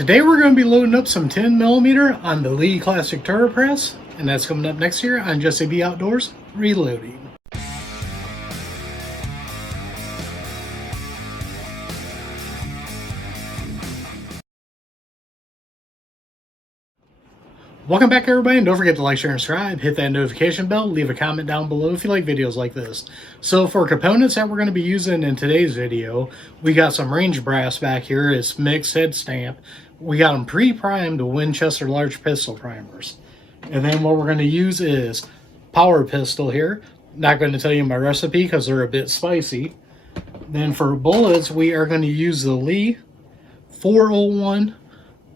Today we're going to be loading up some 10mm on the Lee Classic Turret Press, and that's coming up next year on Jesse B Outdoors Reloading. Welcome back everybody, and don't forget to like, share, and subscribe. Hit that notification bell, leave a comment down below if you like videos like this. So for components that we're going to be using in today's video, we got some range brass back here. It's mixed head stamp. We got them pre-primed Winchester large pistol primers. And then what we're going to use is power pistol here. Not going to tell you my recipe because they're a bit spicy. Then for bullets, we are going to use the Lee 401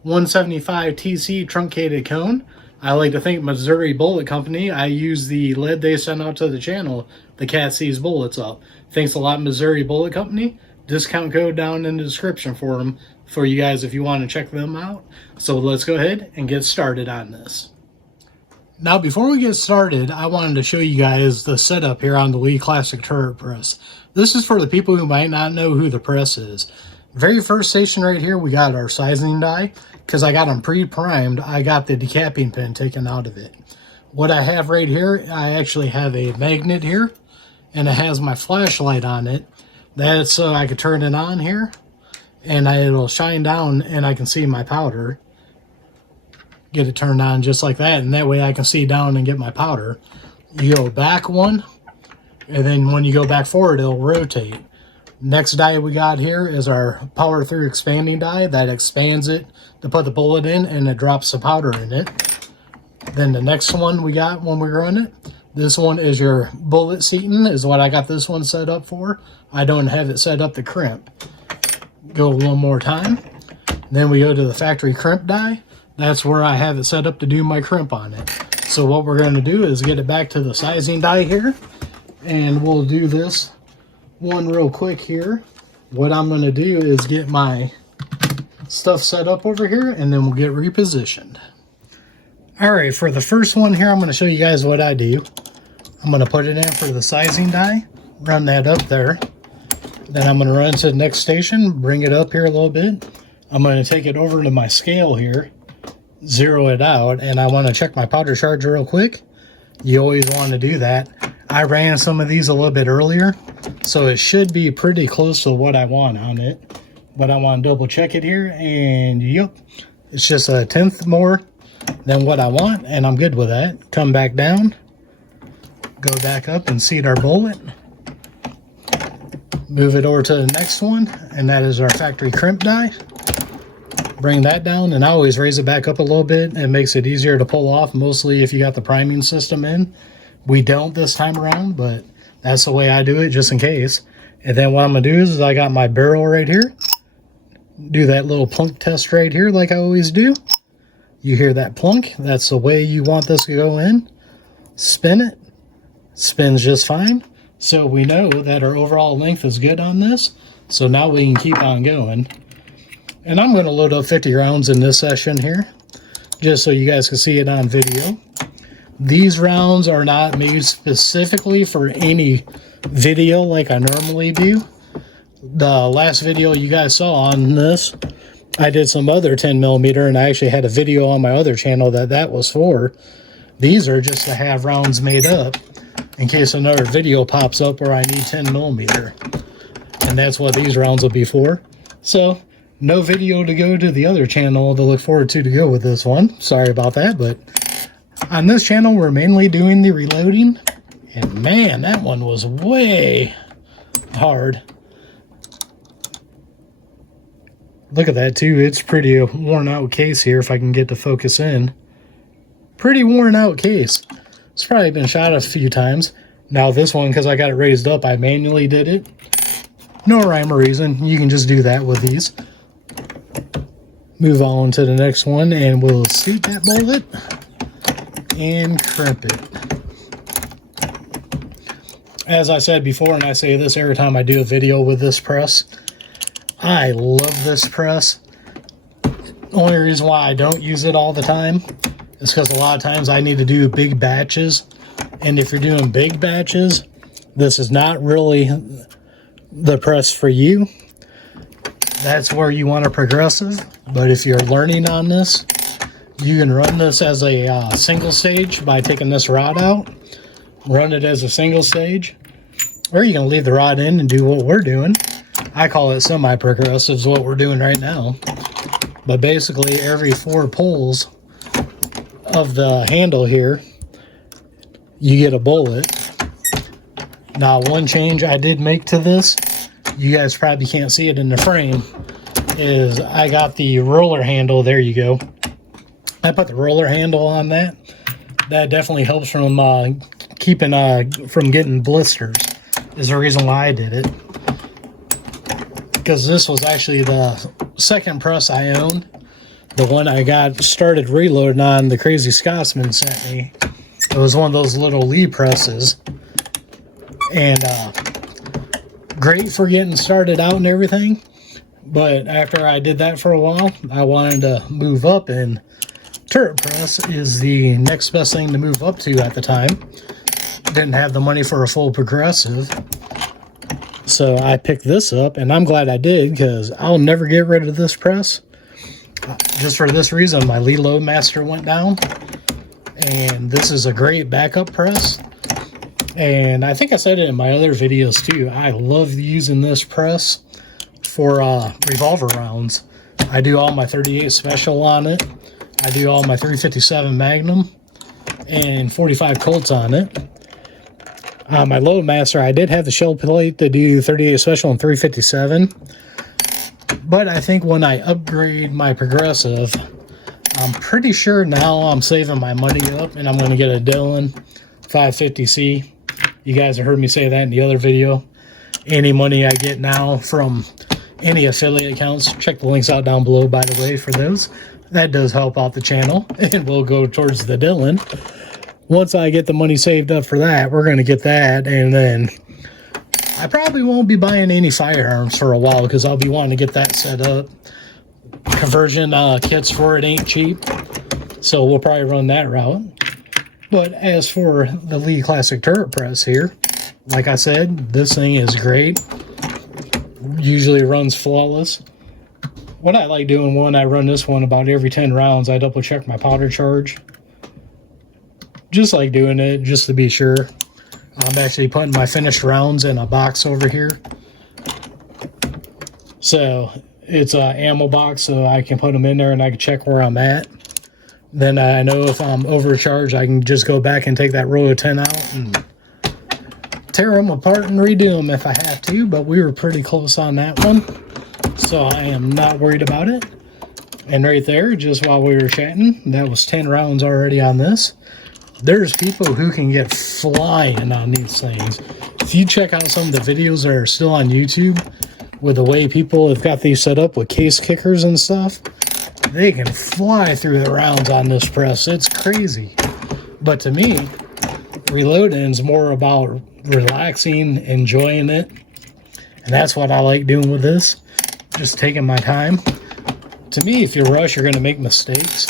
175 TC truncated cone. I like to thank Missouri Bullet Company. I use the lead they sent out to the channel to cast these bullets up. Thanks a lot, Missouri Bullet Company. Discount code down in the description for them for you guys if you want to check them out. So let's go ahead and get started on this. Now before we get started, I wanted to show you guys the setup here on the Lee Classic Turret Press. This is for the people who might not know who the press is. Very first station right here, we got our sizing die. Because I got them pre-primed, I got the decapping pin taken out of it. What I have right here, I actually have a magnet here, and it has my flashlight on it. That's so I could turn it on here, and it'll shine down, and I can see my powder. Get it turned on just like that, and that way I can see down and get my powder. You go back one, and then when you go back forward, it'll rotate. Next die we got here is our power through expanding die that expands it to put the bullet in, and it drops the powder in it. Then the next one we got when we run it, this one is your bullet seating, is what I got this one set up for. I don't have it set up to crimp. Go one more time. Then we go to the factory crimp die. That's where I have it set up to do my crimp on it. So what we're going to do is get it back to the sizing die here, and we'll do this one real quick here. What I'm going to do is get my stuff set up over here, and then we'll get repositioned. Alright, for the first one here, I'm going to show you guys what I do. I'm going to put it in for the sizing die, run that up there. Then I'm going to run to the next station, bring it up here a little bit. I'm going to take it over to my scale here, zero it out, and I want to check my powder charge real quick. You always want to do that. I ran some of these a little bit earlier, so it should be pretty close to what I want on it. But I want to double check it here, and yep, it's just a 1/10 more than what I want, and I'm good with that. Come back down, go back up and seat our bullet. Move it over to the next one, and that is our factory crimp die. Bring that down, and I always raise it back up a little bit. It makes it easier to pull off, mostly if you got the priming system in. We don't this time around, but that's the way I do it, just in case. And then what I'm going to do is I got my barrel right here. Do that little plunk test right here like I always do. You hear that plunk? That's the way you want this to go in. Spin it. Spins just fine. So we know that our overall length is good on this. So now we can keep on going. And I'm going to load up 50 rounds in this session here, just so you guys can see it on video. These rounds are not made specifically for any video like I normally do. The last video you guys saw on this, I did some other 10mm, and I actually had a video on my other channel that was for. These are just to have rounds made up in case another video pops up where I need 10mm. And that's what these rounds will be for. So, no video to go to the other channel to look forward to go with this one. Sorry about that, but on this channel we're mainly doing the reloading. And man, that one was way hard. Look at that too. It's pretty worn out case here if I can get the focus in. Pretty worn out case. It's probably been shot a few times. Now this one, because I got it raised up, I manually did it. No rhyme or reason. You can just do that with these. Move on to the next one, and we'll seat that bullet and crimp it. As I said before, and I say this every time I do a video with this press, I love this press. Only reason why I don't use it all the time is because a lot of times I need to do big batches, and if you're doing big batches, this is not really the press for you. that's where you want a progressive. But if you're learning on this, you can run this as a single stage by taking this rod out, run it as a single stage, or you can leave the rod in and do what we're doing. I call it semi-progressives, what we're doing right now. But basically every 4 pulls of the handle here, you get a bullet. Now, one change I did make to this, you guys probably can't see it in the frame, is I got the roller handle. There you go. I put the roller handle on that. That definitely helps from keeping from getting blisters, is the reason why I did it. Because this was actually the second press I owned. The one I got started reloading on, the Crazy Scotsman sent me. It was one of those little Lee presses. And great for getting started out and everything. But after I did that for a while, I wanted to move up, and turret press is the next best thing to move up to at the time. Didn't have the money for a full progressive. So I picked this up, and I'm glad I did, because I'll never get rid of this press. Just for this reason, my Lee Loadmaster went down, and this is a great backup press. And I think I said it in my other videos too, I love using this press for revolver rounds. I do all my 38 special on it. I do all my 357 Magnum and 45 Colts on it. My Loadmaster, I did have the shell plate to do 38 special and 357. But I think when I upgrade my progressive, I'm pretty sure now I'm saving my money up, and I'm going to get a Dillon 550C. You guys have heard me say that in the other video. Any money I get now from any affiliate accounts, check the links out down below, by the way, for those. That does help out the channel, and will go towards the Dillon. Once I get the money saved up for that, we're going to get that, and then I probably won't be buying any firearms for a while, because I'll be wanting to get that set up. Conversion kits for it ain't cheap, so we'll probably run that route. But as for the Lee Classic Turret Press here, like I said, this thing is great. Usually runs flawless. What I like doing when I run this one, about every 10 rounds, I double check my powder charge. Just like doing it, just to be sure. I'm actually putting my finished rounds in a box over here. So it's an ammo box, so I can put them in there and I can check where I'm at. Then I know if I'm overcharged, I can just go back and take that row of 10 out and tear them apart and redo them if I have to. But we were pretty close on that one, so I am not worried about it. And right there, just while we were chatting, that was 10 rounds already on this. There's people who can get flying on these things. If you check out some of the videos that are still on YouTube, with the way people have got these set up with case kickers and stuff, they can fly through the rounds on this press. It's crazy. But to me, reloading is more about relaxing, enjoying it. And that's what I like doing with this. Just taking my time. To me, if you rush, you're going to make mistakes.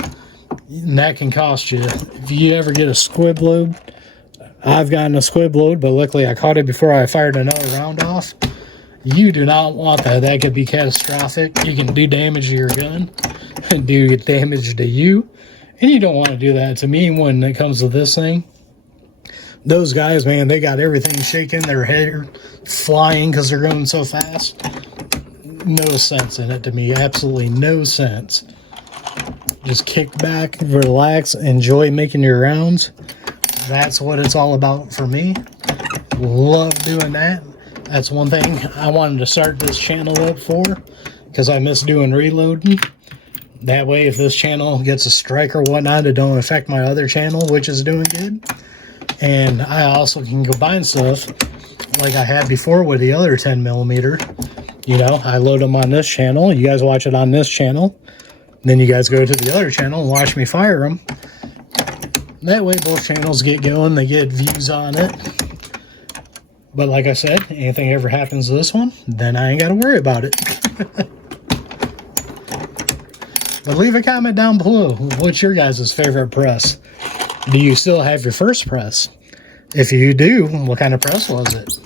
And that can cost you. If you ever get a squib load, I've gotten a squib load, but luckily I caught it before I fired another round off. You do not want that. That could be catastrophic. You can do damage to your gun and do damage to you. And you don't want to do that. To me, when it comes to this thing, those guys, man, they got everything shaking. Their head flying because they're going so fast. No sense in it to me. Absolutely no sense. Just kick back, relax, enjoy making your rounds. That's what it's all about for me. Love doing that. That's one thing I wanted to start this channel up for, because I miss doing reloading. That way, if this channel gets a strike or whatnot, it don't affect my other channel, which is doing good. And I also can combine stuff like I had before with the other 10mm. You know, I load them on this channel. You guys watch it on this channel. Then you guys go to the other channel and watch me fire them. That way both channels get going. They get views on it. But like I said, anything ever happens to this one, then I ain't got to worry about it. But leave a comment down below. What's your guys' favorite press? Do you still have your first press? If you do, what kind of press was it?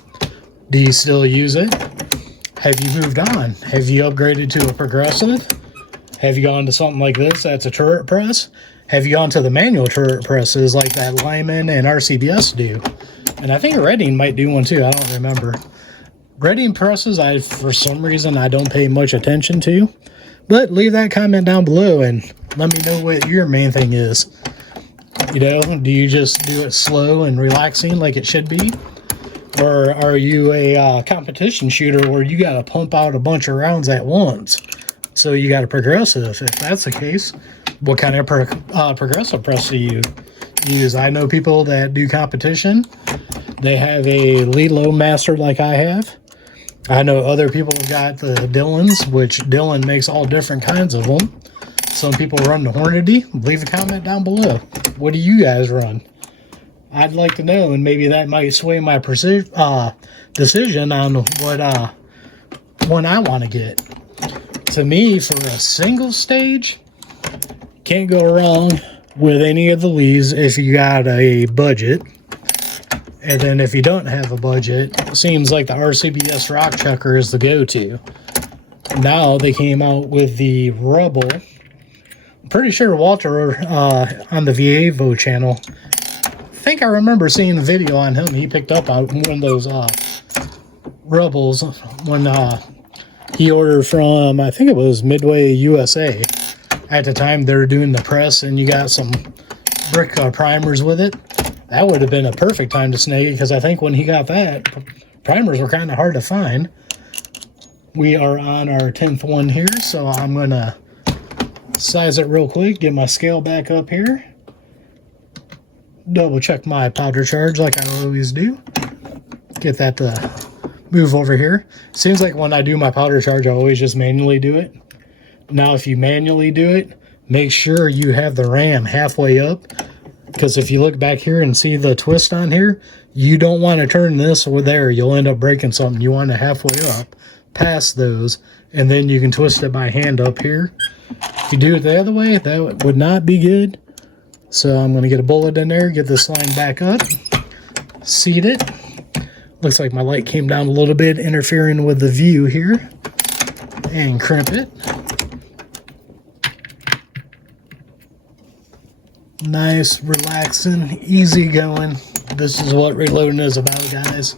Do you still use it? Have you moved on? Have you upgraded to a progressive? Have you gone to something like this that's a turret press? Have you gone to the manual turret presses like that Lyman and RCBS do? And I think Redding might do one too, I don't remember. Redding presses, for some reason, I don't pay much attention to. But leave that comment down below and let me know what your main thing is. You know, do you just do it slow and relaxing like it should be? Or are you a competition shooter where you got to pump out a bunch of rounds at once? So you got a progressive. If that's the case, what kind of progressive press do you use? I know people that do competition. They have a lead load master like I have. I know other people have got the Dillons, which Dillon makes all different kinds of them. Some people run the Hornady. Leave a comment down below. What do you guys run? I'd like to know, and maybe that might sway my decision on what one I want to get. To me, for a single stage, can't go wrong with any of the Lees if you got a budget. And then if you don't have a budget, it seems like the RCBS Rock Chucker is the go-to. Now they came out with the Rebel. I'm pretty sure Walter on the Vievo channel, I think I remember seeing a video on him. He picked up on one of those Rebels when he ordered from, I think it was Midway USA. At the time they were doing the press and you got some brick primers with it. That would have been a perfect time to snag it, because I think when he got that, primers were kind of hard to find. We are on our 10th one here, so I'm going to size it real quick, get my scale back up here. Double check my powder charge like I always do. Get that to move over here. Seems like when I do my powder charge, I always just manually do it. Now, if you manually do it, make sure you have the ram halfway up. Because if you look back here and see the twist on here, you don't want to turn this over there. You'll end up breaking something. You want it halfway up, past those, and then you can twist it by hand up here. If you do it the other way, that would not be good. So I'm going to get a bullet in there, get this line back up, seat it. Looks like my light came down a little bit, interfering with the view here. And crimp it. Nice, relaxing, easy going. This is what reloading is about, guys.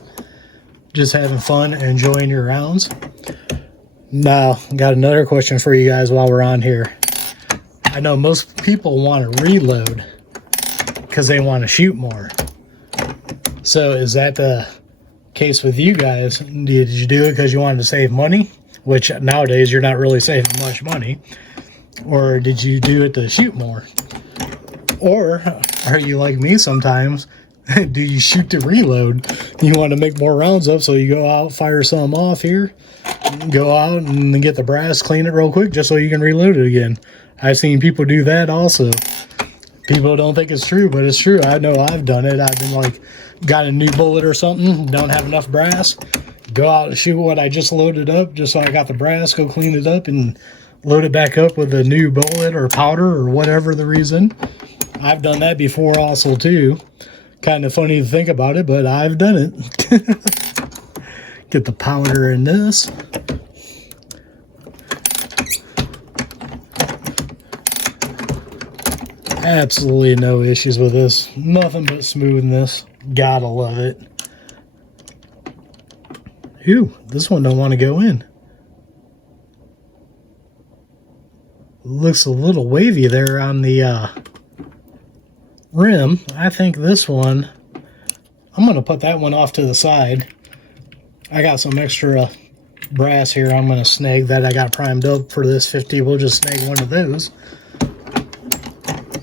Just having fun, enjoying your rounds. Now, got another question for you guys while we're on here. I know most people want to reload because they want to shoot more. So is that the case with you guys? Did you do it because you wanted to save money? Which nowadays you're not really saving much money. Or did you do it to shoot more? Or are you like me sometimes? Do you shoot to reload? You want to make more rounds up, so you go out, fire some off here, go out and get the brass, clean it real quick just so you can reload it again. I've seen people do that also. People don't think it's true, but it's true. I know I've done it. I've been like, got a new bullet or something, don't have enough brass, go out and shoot what I just loaded up just so I got the brass, go clean it up and load it back up with a new bullet or powder or whatever the reason. I've done that before also too. Kind of funny to think about it, but I've done it. Get the powder in this. Absolutely no issues with this. Nothing but smoothness. Gotta love it. Ooh, this one don't want to go in. Looks a little wavy there on the rim. I think this one, I'm going to put that one off to the side. I got some extra brass here. I'm going to snag that. I got primed up for this 50. We'll just snag one of those.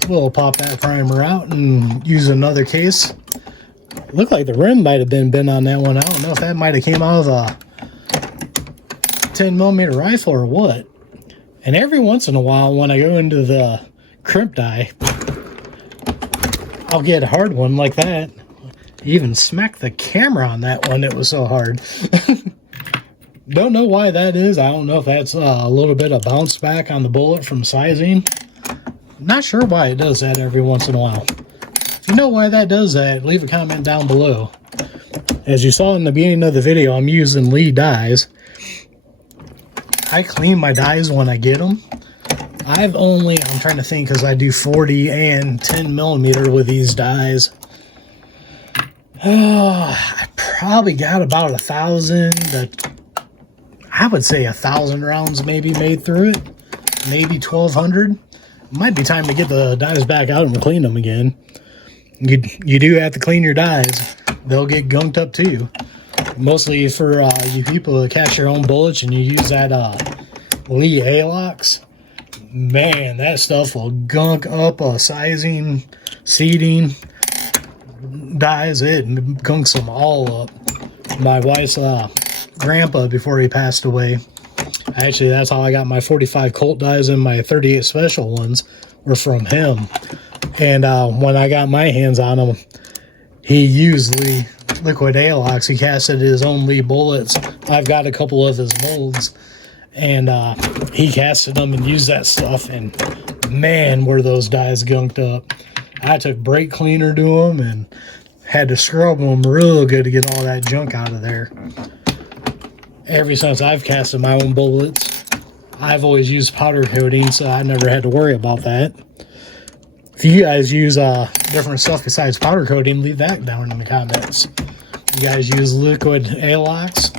We'll pop that primer out and use another case. Looked like the rim might have been bent on that one. I don't know if that might have came out of a 10mm rifle or what. And every once in a while when I go into the crimp die, I'll get a hard one like that. Even smacked the camera on that one. It was so hard. Don't know why that is. I don't know if that's a little bit of bounce back on the bullet from sizing. Not sure why it does that every once in a while. If you know why that does that, leave a comment down below. As you saw in the beginning of the video, I'm using Lee dies. I clean my dies when I get them. I'm trying to think, because I do 40 and 10 millimeter with these dies. I probably got about 1,000 I would say 1,000 rounds maybe made through it. Maybe 1,200. Might be time to get the dies back out and clean them again. You do have to clean your dies. They'll get gunked up too. Mostly for you people that cast your own bullets and you use that Lee A-locks. Man, that stuff will gunk up a sizing, seating, dies. It gunks them all up. My wife's grandpa, before he passed away, actually that's how I got my 45 Colt dies, and my 38 special ones were from him. And when I got my hands on them, he used Lee liquid A-locks. He casted his own Lee bullets. I've got a couple of his molds, and he casted them and used that stuff, and man, were those dies gunked up. I took brake cleaner to them and had to scrub them real good to get all that junk out of there. Ever since I've casted my own bullets, I've always used powder coating, so I never had to worry about that. If you guys use different stuff besides powder coating, leave that down in the comments. You guys use liquid A-locks?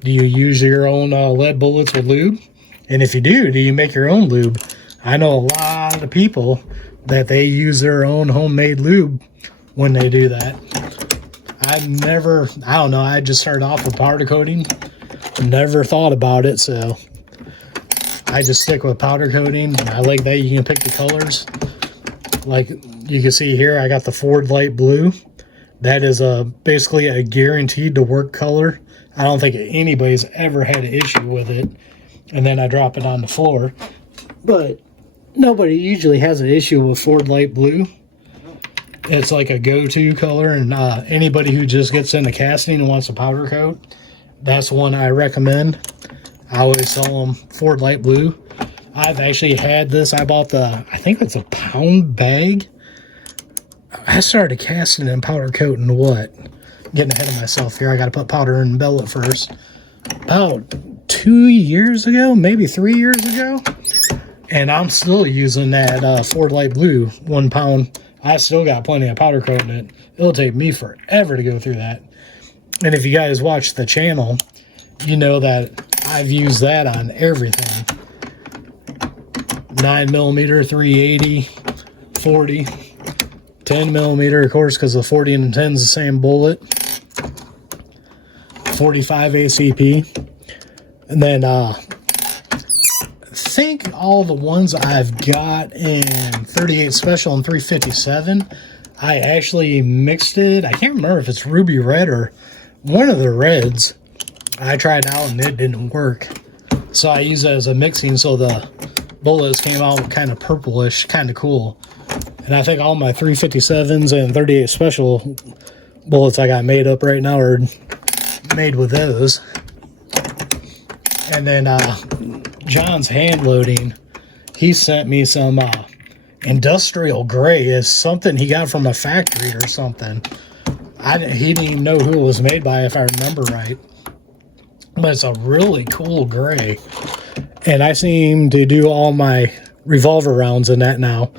Do you use your own lead bullets with lube? And if you do you make your own lube? I know a lot of people that they use their own homemade lube when they do that. I don't know, I just started off with powder coating. Never thought about it, so I just stick with powder coating. I like that you can pick the colors. Like you can see here, I got the Ford Light Blue. That is basically a guaranteed to work color. I don't think anybody's ever had an issue with it. And then I drop it on the floor. But nobody usually has an issue with Ford Light Blue. It's like a go-to color, and anybody who just gets into casting and wants a powder coat, that's one I recommend. I always sell them Ford Light Blue. I've actually had this. I bought I think it's a pound bag. I started casting and powder coating getting ahead of myself here. I got to put powder in the bellet first. About 2 years ago, maybe 3 years ago. And I'm still using that Ford Light Blue 1 pound. I still got plenty of powder coat in it. It'll take me forever to go through that. And if you guys watch the channel, you know that I've used that on everything. 9mm, 380, 40, 10mm, of course, because the 40 and the 10 is the same bullet. 45 ACP. And then I think all the ones I've got in 38 Special and 357, I actually mixed it. I can't remember if it's Ruby Red or one of the reds. I tried out and it didn't work. So I use it as a mixing, so the bullets came out kind of purplish, kind of cool. And I think all my 357s and 38 Special bullets I got made up right now are made with those. And then John's Hand Loading, he sent me some industrial gray. Is something he got from a factory or something. He didn't even know who it was made by, if I remember right. But it's a really cool gray. And I seem to do all my revolver rounds in that now.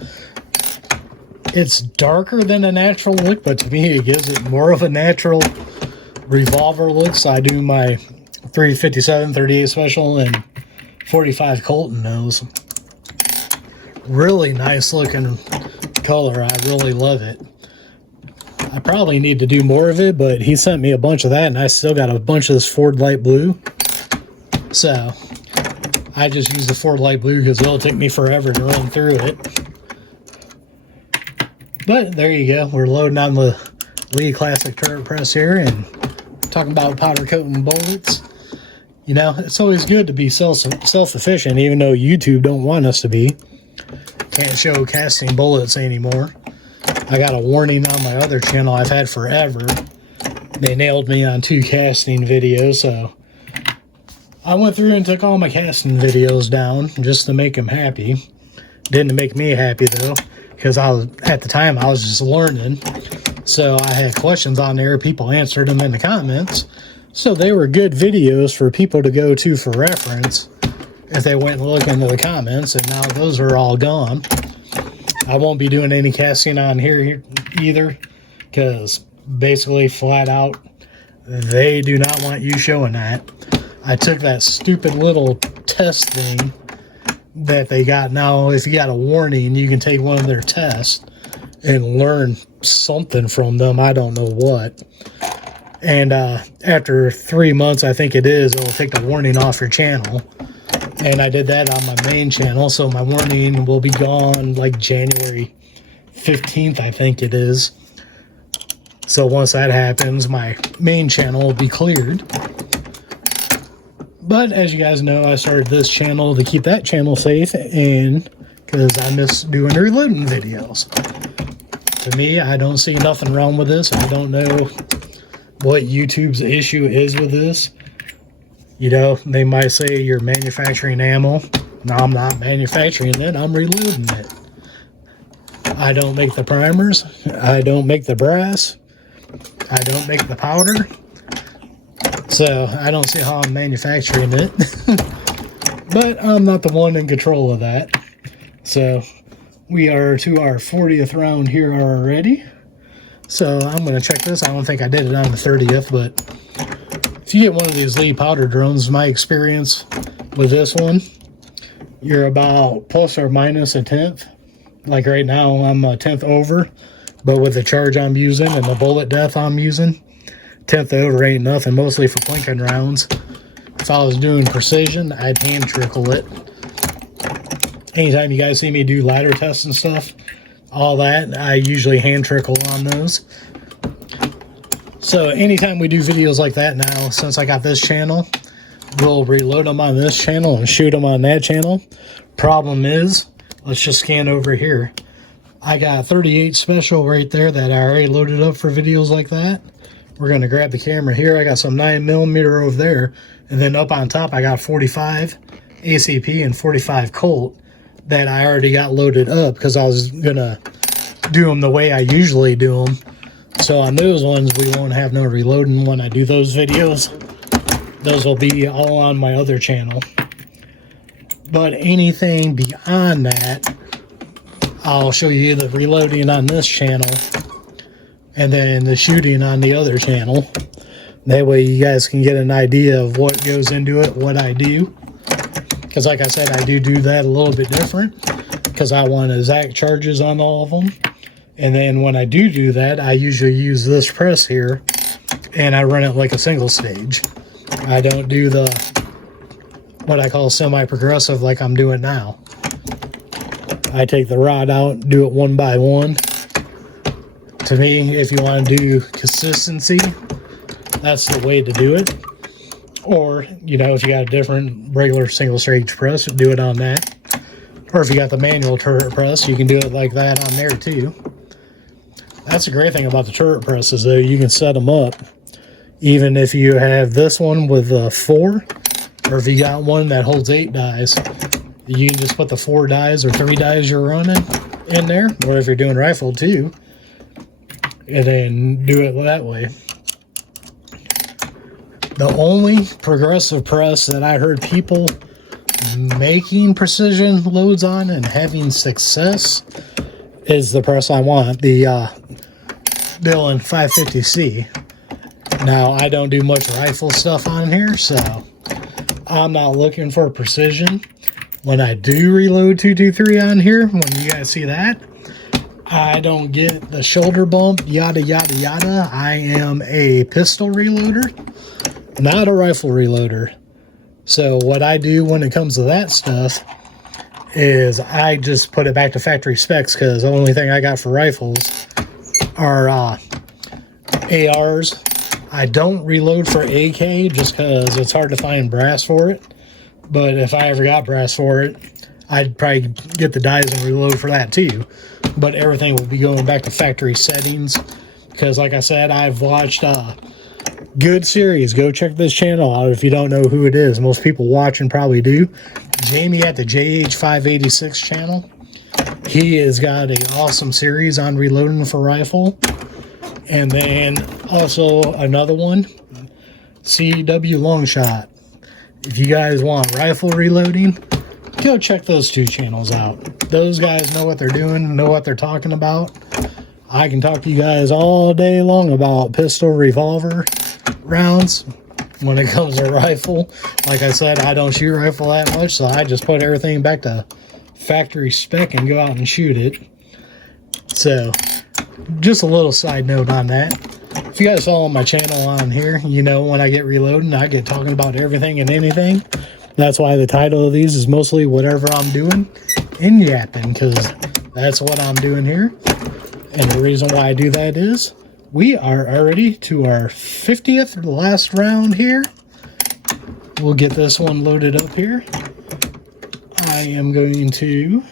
It's darker than a natural look, but to me it gives it more of a natural revolver look. So I do my 357, 38 Special, and 45 Colt in those. Really nice looking color. I really love it. I probably need to do more of it, but he sent me a bunch of that, and I still got a bunch of this Ford Light Blue. So I just use the Ford Light Blue because it'll take me forever to run through it. But there you go. We're loading on the Lee Classic turret press here and talking about powder coating bullets. You know, it's always good to be self-sufficient, even though YouTube don't want us to be. Can't show casting bullets anymore. I got a warning on my other channel I've had forever. They nailed me on 2 casting videos, so I went through and took all my casting videos down just to make them happy. Didn't make me happy though, because at the time I was just learning. So I had questions on there. People answered them in the comments. So they were good videos for people to go to for reference if they went and looked into the comments, and now those are all gone. I won't be doing any casting on here either, because basically flat out they do not want you showing that. I took that stupid little test thing that they got now. If you got a warning, you can take one of their tests and learn something from them. I don't know what. And after 3 months, I think it is, it'll take the warning off your channel. And I did that on my main channel, so my warning will be gone like January 15th, I think it is. So once that happens, my main channel will be cleared. But as you guys know, I started this channel to keep that channel safe, and because I miss doing reloading videos. To me, I don't see nothing wrong with this. I don't know what YouTube's issue is with this. You know, they might say you're manufacturing ammo. No, I'm not manufacturing it. I'm reloading it. I don't make the primers. I don't make the brass. I don't make the powder. So I don't see how I'm manufacturing it. But I'm not the one in control of that. So we are to our 40th round here already. So I'm going to check this. I don't think I did it on the 30th, but if you get one of these Lee powder drones, my experience with this one, you're about plus or minus a tenth. Like right now, I'm a tenth over, but with the charge I'm using and the bullet depth I'm using, tenth over ain't nothing, mostly for plinking rounds. If I was doing precision, I'd hand trickle it. Anytime you guys see me do ladder tests and stuff, all that, I usually hand trickle on those. So anytime we do videos like that now, since I got this channel, we'll reload them on this channel and shoot them on that channel. Problem is, let's just scan over here. I got 38 special right there that I already loaded up for videos like that. We're going to grab the camera here. I got some 9mm over there. And then up on top, I got 45 ACP and 45 Colt that I already got loaded up because I was going to do them the way I usually do them. So on those ones, we won't have no reloading when I do those videos. Those will be all on my other channel. But anything beyond that, I'll show you the reloading on this channel and then the shooting on the other channel. That way you guys can get an idea of what goes into it, what I do. Because like I said, I do that a little bit different because I want exact charges on all of them. And then when I do that, I usually use this press here and I run it like a single stage. I don't do the, what I call semi-progressive like I'm doing now. I take the rod out, do it one by one. To me, if you want to do consistency, that's the way to do it. Or, you know, if you got a different regular single stage press, do it on that. Or if you got the manual turret press, you can do it like that on there too. That's the great thing about the turret presses, though. You can set them up. Even if you have this one with 4, or if you got one that holds 8 dies, you can just put the 4 dies or 3 dies you're running in there. Or if you're doing rifle too, and then do it that way. The only progressive press that I heard people making precision loads on and having success is the press I want, the Dillon 550C. Now, I don't do much rifle stuff on here, so I'm not looking for precision. When I do reload 223 on here, when you guys see that, I don't get the shoulder bump, yada, yada, yada. I am a pistol reloader, not a rifle reloader. So what I do when it comes to that stuff is I just put it back to factory specs, because the only thing I got for rifles are ARs. I don't reload for AK just because it's hard to find brass for it. But if I ever got brass for it, I'd probably get the dies and reload for that too. But everything will be going back to factory settings, because like I said, I've watched good series. Go check this channel out if you don't know who it is. Most people watching probably do. Jamie at the JH586 channel. He has got an awesome series on reloading for rifle. And then also another one. CW Long Shot. If you guys want rifle reloading, go check those two channels out. Those guys know what they're doing, know what they're talking about. I can talk to you guys all day long about pistol, revolver rounds. When it comes to rifle, like I said, I don't shoot rifle that much, so I just put everything back to factory spec and go out and shoot it. So, just a little side note on that. If you guys follow my channel on here, you know when I get reloading, I get talking about everything and anything. That's why the title of these is mostly whatever I'm doing in yapping, because that's what I'm doing here. And the reason why I do that is we are already to our 50th last round here. We'll get this one loaded up here. I am going to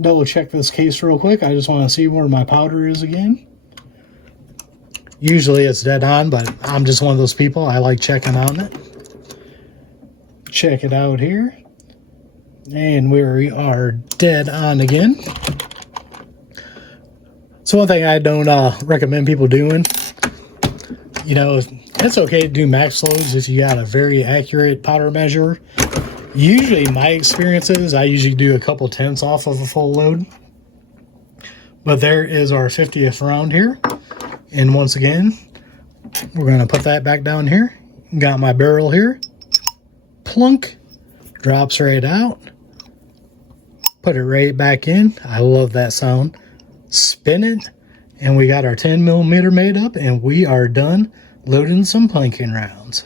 double check this case real quick. I just want to see where my powder is again. Usually it's dead on, but I'm just one of those people. I like checking on it. Check it out here. And we are dead on again. So one thing I don't recommend people doing, you know, it's okay to do max loads if you got a very accurate powder measure. Usually my experience is I usually do a couple tenths off of a full load. But there is our 50th round here. And once again, we're going to put that back down here. Got my barrel here. Plunk. Drops right out. Put it right back in. I love that sound. Spin it, and we got our 10mm made up, and we are done loading some pumpkin rounds.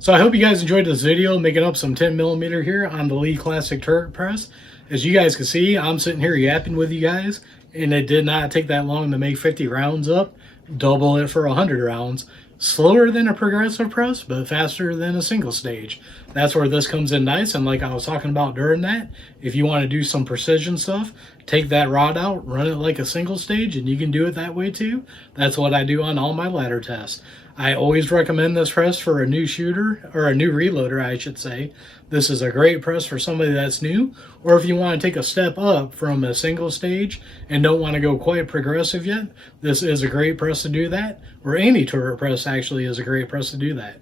So I hope you guys enjoyed this video, making up some 10mm here on the Lee Classic Turret Press. As you guys can see, I'm sitting here yapping with you guys, and it did not take that long to make 50 rounds up. Double it for 100 rounds. Slower than a progressive press, but faster than a single stage. That's where this comes in nice, and like I was talking about during that, if you want to do some precision stuff, take that rod out, run it like a single stage, and you can do it that way too. That's what I do on all my ladder tests. I always recommend this press for a new shooter, or a new reloader, I should say. This is a great press for somebody that's new, or if you want to take a step up from a single stage and don't want to go quite progressive yet, this is a great press to do that, or any turret press actually is a great press to do that.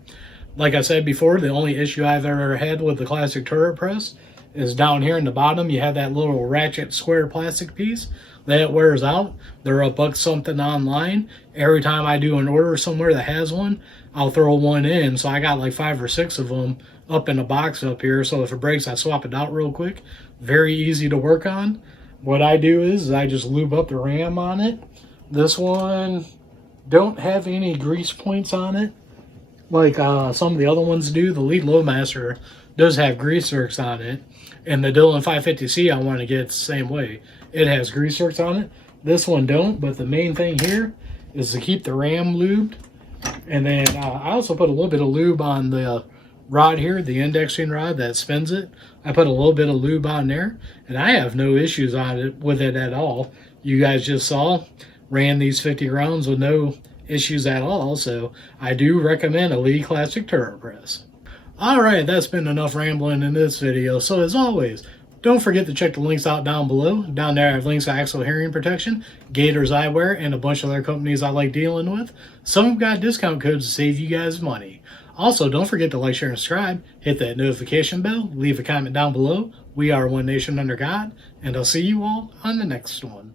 Like I said before, the only issue I've ever had with the classic turret press is down here in the bottom, you have that little ratchet square plastic piece that wears out. They're a buck something online. Every time I do an order somewhere that has one, I'll throw one in. So I got like 5 or 6 of them up in a box up here. So if it breaks, I swap it out real quick. Very easy to work on. What I do is I just lube up the ram on it. This one don't have any grease points on it like some of the other ones do. The Lead Loadmaster does have grease zerks on it. And the Dillon 550C I want to get the same way. It has grease zerks on it. This one don't, but the main thing here is to keep the ram lubed. And then I also put a little bit of lube on the rod here, the indexing rod that spins it. I put a little bit of lube on there, and I have no issues on it with it at all. You guys just saw, ran these 50 rounds with no issues at all, so I do recommend a Lee Classic Turret Press. Alright, that's been enough rambling in this video. So as always, don't forget to check the links out down below. Down there I have links to Axel Hearing Protection, Gators Eyewear, and a bunch of other companies I like dealing with. Some have got discount codes to save you guys money. Also, don't forget to like, share, and subscribe. Hit that notification bell. Leave a comment down below. We are one nation under God, and I'll see you all on the next one.